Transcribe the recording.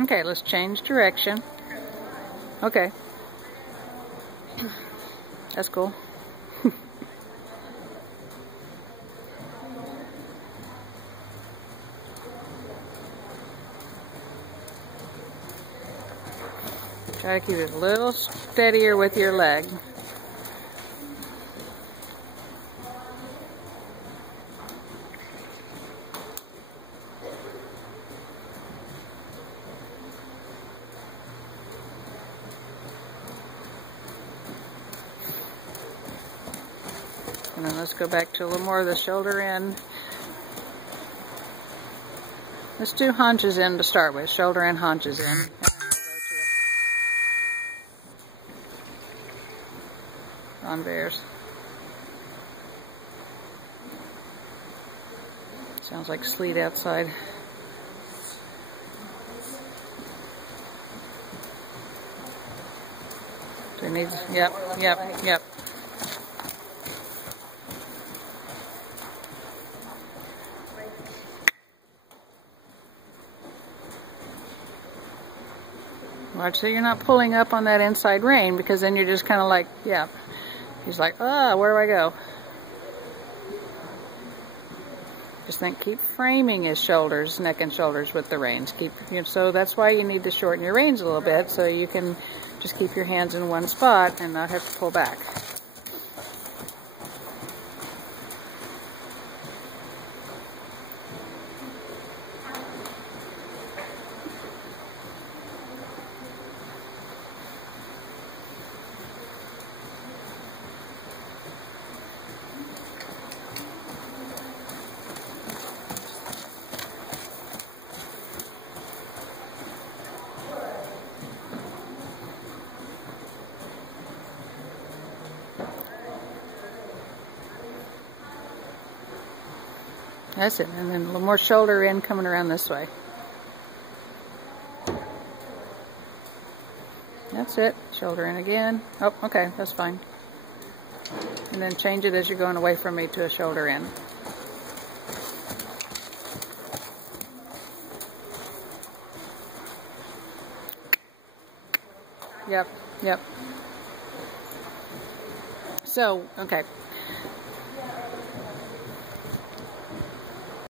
Okay, let's change direction. Okay. That's cool. Try to keep it a little steadier with your leg. And then let's go back to a little more of the shoulder in. Let's do haunches in to start with. Shoulder in, haunches in. And then we'll go to renvers. Sounds like sleet outside. So it needs, yep. Watch so you're not pulling up on that inside rein, because then you're just kind of like, yeah. He's like, ah, where do I go? Just think, keep framing his shoulders, neck and shoulders with the reins. So that's why you need to shorten your reins a little bit, so you can just keep your hands in one spot and not have to pull back. That's it, and then a little more shoulder in coming around this way. That's it, shoulder in again. Oh, okay, that's fine. And then change it as you're going away from me to a shoulder in. Yep. So, okay.